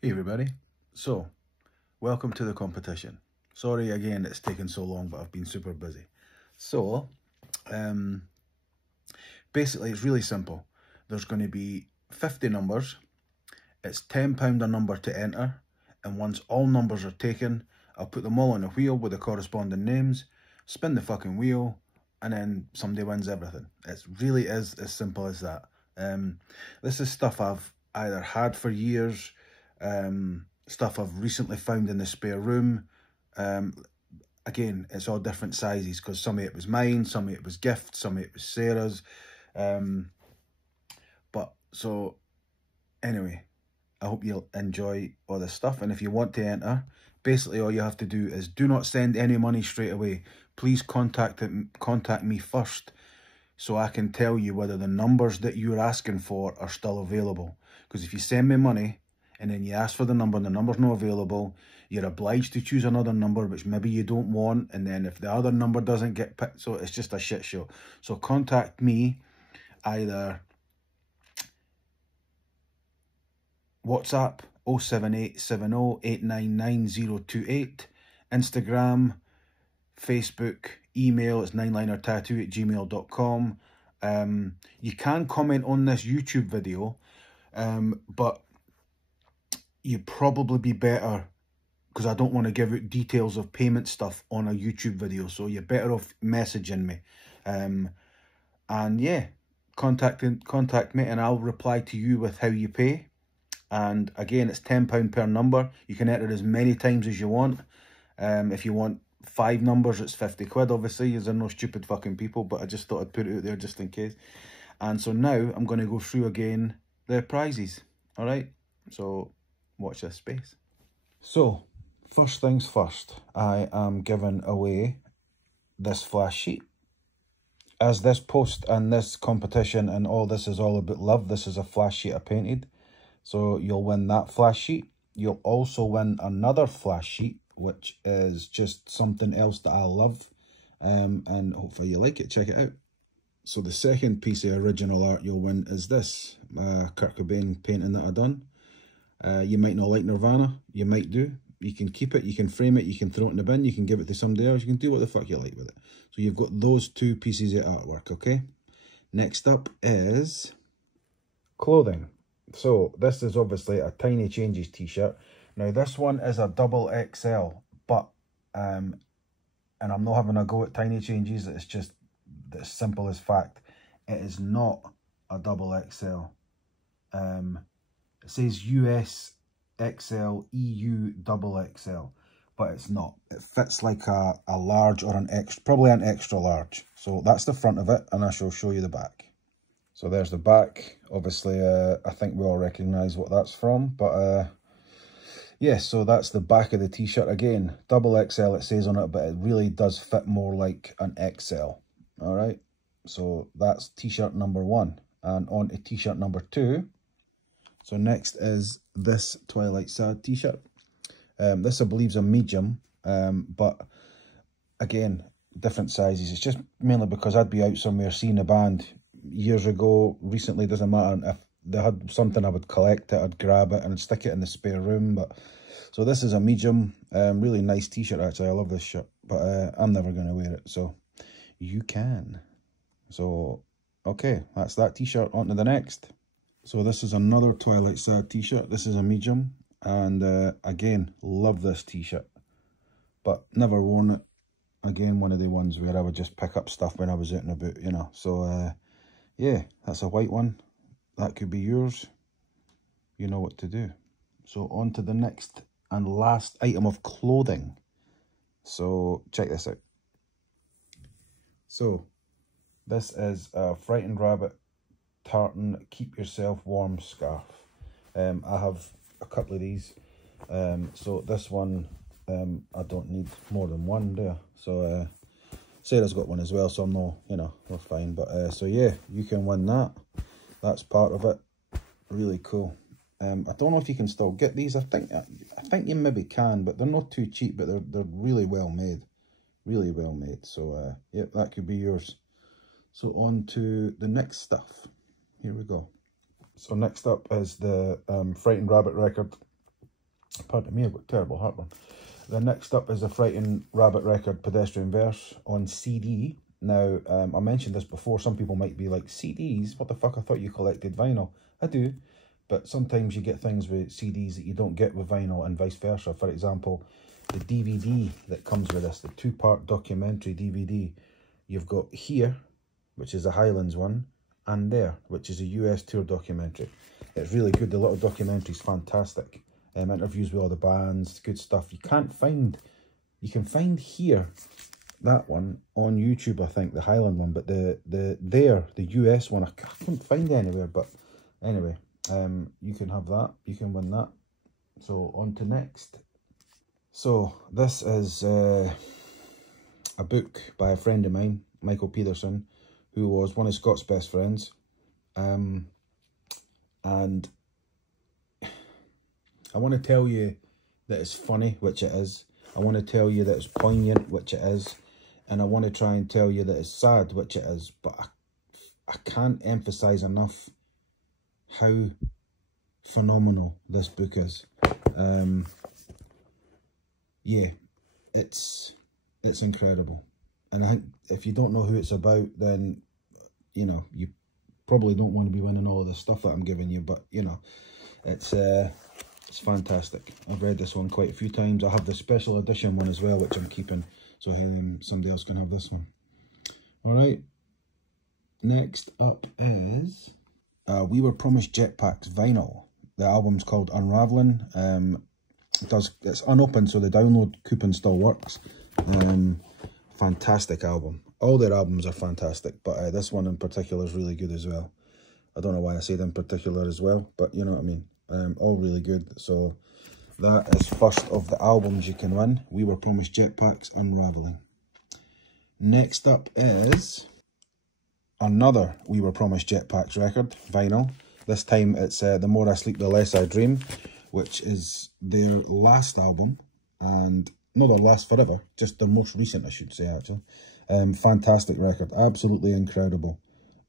Hey everybody, so welcome to the competition. Sorry again it's taken so long, but I've been super busy. So basically it's really simple. There's going to be 50 numbers. It's £10 a number to enter, and once all numbers are taken, I'll put them all on a wheel with the corresponding names, spin the fucking wheel, and then somebody wins everything. It really is as simple as that. This is stuff I've either had for years, stuff I've recently found in the spare room. Again, it's all different sizes because some of it was mine, some of it was gift, some of it was Sarah's. But so anyway, I hope you'll enjoy all this stuff. And if you want to enter, basically all you have to do is do not send any money straight away. Please contact me first so I can tell you whether the numbers that you're asking for are still available. Because if you send me money and then you ask for the number and the number's not available, you're obliged to choose another number which maybe you don't want, and then if the other number doesn't get picked, so it's just a shit show. So contact me either WhatsApp 07870899028, Instagram, Facebook, email, it's ninelinertattoo@gmail.com. You can comment on this YouTube video, but you'd probably be better, because I don't want to give out details of payment stuff on a YouTube video, so you're better off messaging me. And yeah, contact me and I'll reply to you with how you pay. And again, it's £10 per number. You can enter as many times as you want. If you want 5 numbers, it's 50 quid, obviously. You're no stupid fucking people, but I just thought I'd put it out there just in case. And so now I'm going to go through again the prizes. All right, so watch this space. So first things first, I am giving away this flash sheet. As this post and this competition and all this is all about love, this is a flash sheet I painted. So you'll win that flash sheet. You'll also win another flash sheet, which is just something else that I love. And hopefully you like it. Check it out. So the second piece of original art you'll win is this Kurt Cobain painting that I done. You might not like Nirvana. You might do. You can keep it. You can frame it. You can throw it in the bin. You can give it to somebody else. You can do what the fuck you like with it. So you've got those 2 pieces of artwork, okay? Next up is clothing. So this is obviously a Tiny Changes t-shirt. Now this one is a double XL, but and I'm not having a go at Tiny Changes, it's just the simple as fact, it is not a double XL. It says US XL, EU double XL, but it's not. It fits like a large or an extra, probably an extra large. So that's the front of it, and I shall show you the back. So there's the back. Obviously, I think we all recognise what that's from. But yeah, so that's the back of the t-shirt. Again, double XL it says on it, but it really does fit more like an XL. All right. So that's t-shirt number 1. And on to t-shirt number 2. So next is this Twilight Sad t-shirt. This I believe is a medium, but again, different sizes. It's just mainly because I'd be out somewhere seeing a band years ago, recently, doesn't matter. If they had something I would collect it, I'd grab it and I'd stick it in the spare room. But so this is a medium, really nice t-shirt actually. I love this shirt, but I'm never going to wear it, so you can. So okay, that's that t-shirt. On to the next. So this is another Twilight Sad t-shirt. This is a medium, and again, love this t-shirt, but never worn it. Again, one of the ones where I would just pick up stuff when I was out and about, you know. So yeah, that's a white one. That could be yours. You know what to do. So on to the next and last item of clothing. So check this out. So this is a Frightened Rabbit tartan Keep Yourself Warm scarf. I have a couple of these. So this one, I don't need more than one, do I? So Sarah's got one as well, so I'm no, you know, we're fine. But so yeah, you can win that. That's part of it. Really cool. I don't know if you can still get these. I think you maybe can, but they're not too cheap. But they're really well made, really well made. So yeah, that could be yours. So on to the next stuff. Here we go. So next up is the Frightened Rabbit record. Pardon me, I've got terrible heartburn. The next up is a Frightened Rabbit record, Pedestrian Verse, on CD. Now, I mentioned this before. Some people might be like, CDs? What the fuck? I thought you collected vinyl. I do, but sometimes you get things with CDs that you don't get with vinyl and vice versa. For example, the DVD that comes with this, the 2-part documentary DVD, you've got here, which is a Highlands one, and there, which is a US tour documentary. It's really good. The little documentary's fantastic. Interviews with all the bands, good stuff. You can find here that one on YouTube, I think, the Highland one, but the US one I couldn't find anywhere. But anyway, you can have that, you can win that. So on to next. So this is a book by a friend of mine, Michael Peterson, who was one of Scott's best friends, and I want to tell you that it's funny, which it is. I want to tell you that it's poignant, which it is. And I want to try and tell you that it's sad, which it is. But I can't emphasize enough how phenomenal this book is. Yeah, it's incredible. And I think if you don't know who it's about, then, you know, you probably don't want to be winning all of the stuff that I'm giving you. But, you know, it's fantastic. I've read this one quite a few times. I have the special edition one as well, which I'm keeping, so somebody else can have this one. All right. Next up is We Were Promised Jetpacks vinyl. The album's called Unraveling. It's unopened, so the download coupon still works. Fantastic album. All their albums are fantastic, but this one in particular is really good as well. I don't know why I said in particular as well, but you know what I mean. All really good. So that is first of the albums you can win. We Were Promised Jetpacks, Unraveling. Next up is another We Were Promised Jetpacks record, vinyl. This time it's The More I Sleep, The Less I Dream, which is their last album, and not their last forever, just their most recent, I should say, actually. Fantastic record, absolutely incredible.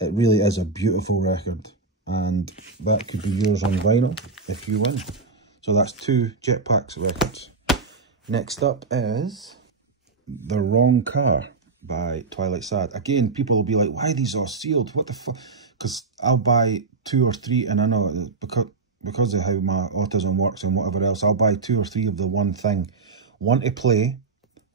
It really is a beautiful record, and that could be yours on vinyl if you win. So that's 2 Jetpacks records. Next up is The Wrong Car by Twilight Sad. Again, people will be like, why are these all sealed? What the fuck? Because I'll buy 2 or 3, and I know because of how my autism works and whatever else, I'll buy 2 or 3 of the one thing. One to play,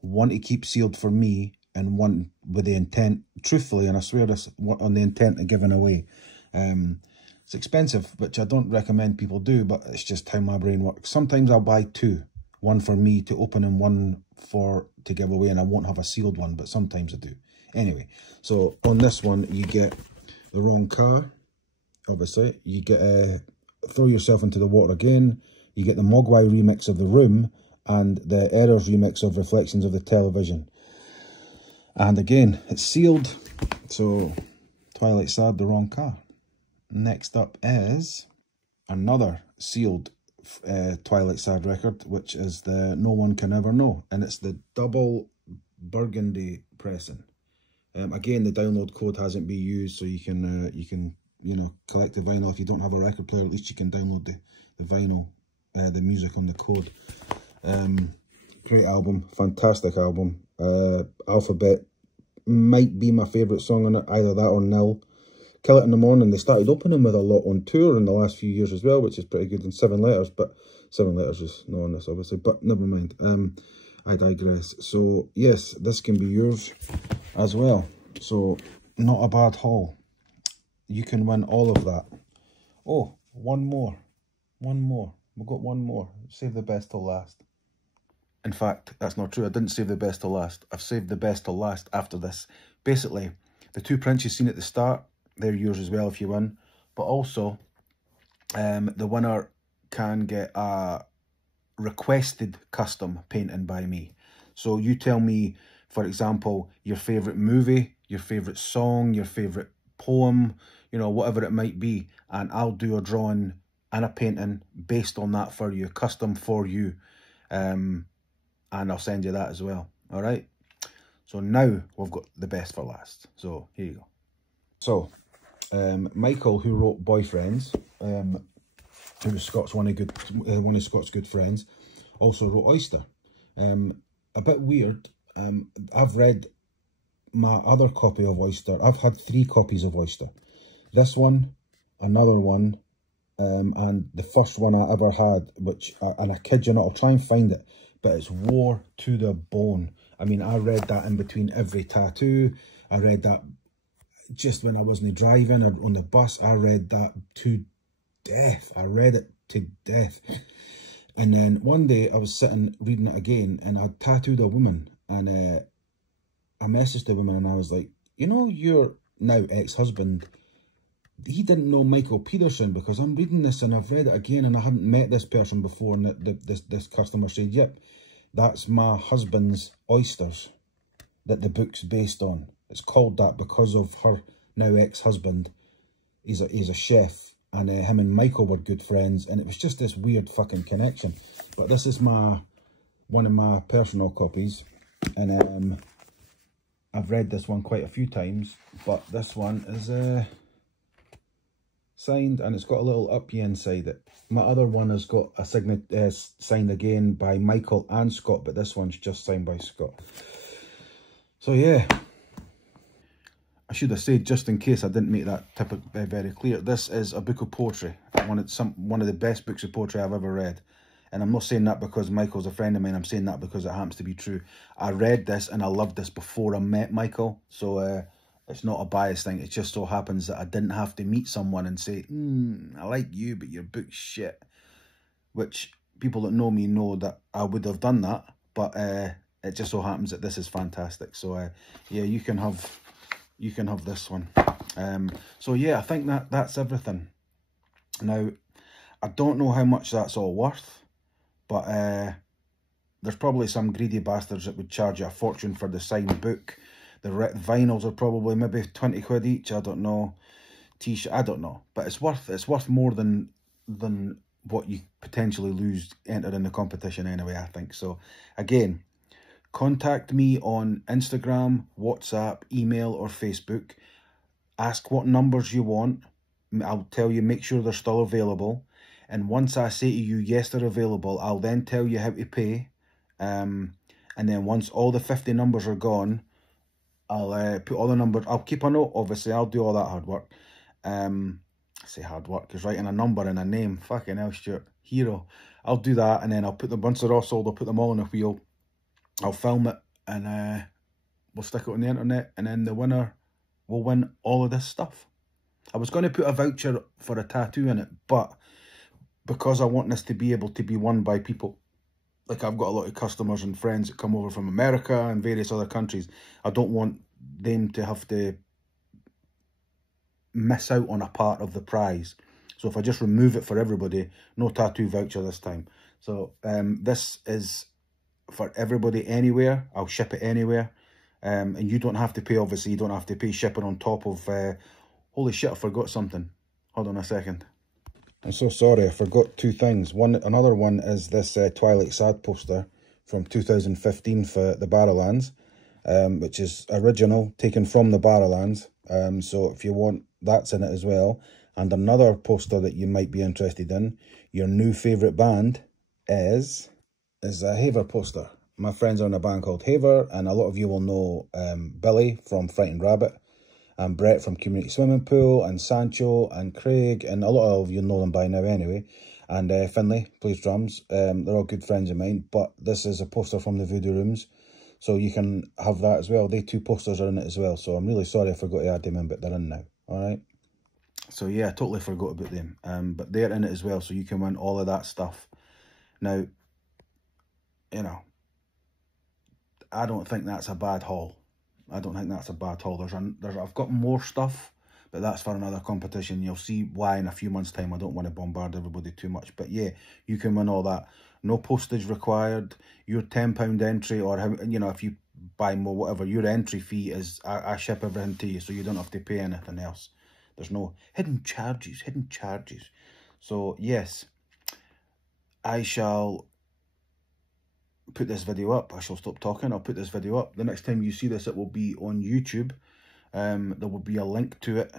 one to keep sealed for me, and one with the intent, truthfully, and I swear this, on the intent of giving away. It's expensive, which I don't recommend people do, but it's just how my brain works. Sometimes I'll buy 2, one for me to open and one to give away, and I won't have a sealed one, but sometimes I do. Anyway, so on this one, you get The Wrong Car, obviously. You get Throw Yourself Into the Water Again. You get the Mogwai remix of The Room, and the Errors remix of Reflections of the Television. And again, it's sealed, so Twilight Sad, The Wrong Car. Next up is another sealed Twilight Sad record, which is the No One Can Ever Know, and it's the double burgundy pressing. Again, the download code hasn't been used, so you can you know, collect the vinyl. If you don't have a record player, at least you can download the vinyl, the music on the code. Great album, fantastic album. Alphabet might be my favourite song on it, either that or Nil. Kill It in the Morning, they started opening with a lot on tour in the last few years as well, which is pretty good, in 7 Letters, but 7 Letters is not on this, obviously, but never mind. I digress. So, yes, this can be yours as well. So, not a bad haul. You can win all of that. Oh, one more. We've got one more. Save the best till last. In fact, that's not true. I didn't save the best till last. I've saved the best till last after this. Basically, the 2 prints you've seen at the start, they're yours as well if you win. But also, the winner can get a requested custom painting by me. So you tell me, for example, your favourite movie, your favourite song, your favourite poem, you know, whatever it might be, and I'll do a drawing and a painting based on that for you, custom for you, and I'll send you that as well. All right, so now we've got the best for last, so here you go. So Michael, who wrote Boyfriends, who was Scott's one of Scott's good friends, also wrote Oyster. A bit weird. I've read my other copy of Oyster. I've had 3 copies of Oyster. This one, another one, and the first one I ever had, which, and I kid you not, I'll try and find it, but it's war to the bone. I mean, I read that in between every tattoo. I read that just when I wasn't driving or on the bus. I read that to death. I read it to death. And then one day I was sitting reading it again, and I tattooed a woman, and I messaged the woman and I was like, you know, your now ex-husband, he didn't know Michael Peterson, because I'm reading this and I've read it again and I hadn't met this person before. And this customer said, yep, that's my husband's Oysters that the book's based on. It's called that because of her now ex-husband. He's a chef, and him and Michael were good friends, and it was just this weird fucking connection. But this is one of my personal copies, and I've read this one quite a few times, but this one is signed, and it's got a little uppy inside it. My other one has got a signed again by Michael and Scott, but this one's just signed by Scott. So yeah, I should have said, just in case I didn't make that tip very clear, this is a book of poetry, one of the best books of poetry I've ever read. And I'm not saying that because Michael's a friend of mine, I'm saying that because it happens to be true. I read this and I loved this before I met Michael, so it's not a biased thing. It just so happens that I didn't have to meet someone and say, I like you, but your book's shit. Which people that know me know that I would have done that, but it just so happens that this is fantastic. So yeah, you can have this one. So yeah, I think that's everything. Now, I don't know how much that's all worth, but there's probably some greedy bastards that would charge you a fortune for the signed book. The vinyls are probably maybe 20 quid each, I don't know. T-shirt, I don't know. But it's worth more than what you potentially lose entering the competition anyway, I think. So again, contact me on Instagram, WhatsApp, email or Facebook. Ask what numbers you want. I'll tell you, make sure they're still available. And once I say to you, yes, they're available, I'll then tell you how to pay. And then once all the 50 numbers are gone, I'll put all the numbers. I'll keep a note, obviously. I'll do all that hard work. I say hard work because writing a number and a name, fucking hell, Stuart, hero. I'll do that, and then I'll put them, once they're all sold, I'll put them all on a wheel. I'll film it, and we'll stick it on the internet, and then the winner will win all of this stuff. I was going to put a voucher for a tattoo in it, but because I want this to be able to be won by people, like I've got a lot of customers and friends that come over from America and various other countries, I don't want them to have to miss out on a part of the prize. So if I just remove it for everybody, no tattoo voucher this time. So this is for everybody anywhere. I'll ship it anywhere. And you don't have to pay, obviously, you don't have to pay shipping on top of... holy shit, I forgot something. Hold on a second. I'm so sorry, I forgot 2 things. Another one is this Twilight Sad poster from 2015 for the Barrowlands, which is original, taken from the Barrowlands. So if you want, that's in it as well. And another poster that you might be interested in, your new favourite band, is a Haver poster. My friends are in a band called Haver, and a lot of you will know Billy from Frightened Rabbit, and Brett from Community Swimming Pool, and Sancho, and Craig, and a lot of you know them by now anyway. And Finlay plays drums. They're all good friends of mine, but this is a poster from the Voodoo Rooms, so you can have that as well. They 2 posters are in it as well, so I'm really sorry I forgot to add them in, but they're in now, alright? So yeah, I totally forgot about them, but they're in it as well, so you can win all of that stuff. Now, you know, I don't think that's a bad haul. I don't think that's a bad haul. I've got more stuff, but that's for another competition. You'll see why in a few months' time. I don't want to bombard everybody too much. But yeah, you can win all that. No postage required. Your £10 entry, or how, you know, if you buy more, whatever, your entry fee is, I ship everything to you, so you don't have to pay anything else. There's no hidden charges, So yes, I shall put this video up. I shall stop talking. I'll put this video up. The next time you see this, it will be on YouTube. There will be a link to it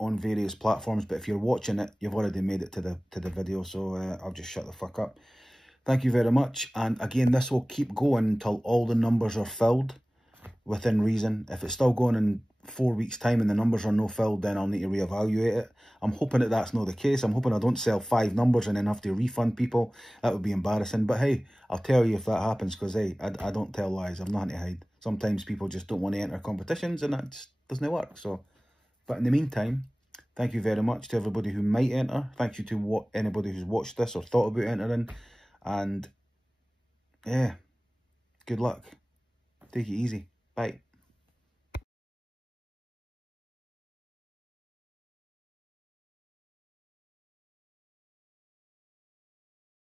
on various platforms. But if you're watching it, you've already made it to the video, so I'll just shut the fuck up. Thank you very much. And again, this will keep going until all the numbers are filled within reason. If it's still going in 4 weeks' time and the numbers are no filled, then I'll need to reevaluate it. I'm hoping that that's not the case. I'm hoping I don't sell 5 numbers and then have to refund people. That would be embarrassing. But hey, I'll tell you if that happens, because hey, I don't tell lies. I've nothing to hide. Sometimes people just don't want to enter competitions, and that just doesn't work. So, but in the meantime, thank you very much to everybody who might enter. Thank you to anybody who's watched this or thought about entering. And yeah, good luck. Take it easy. Bye.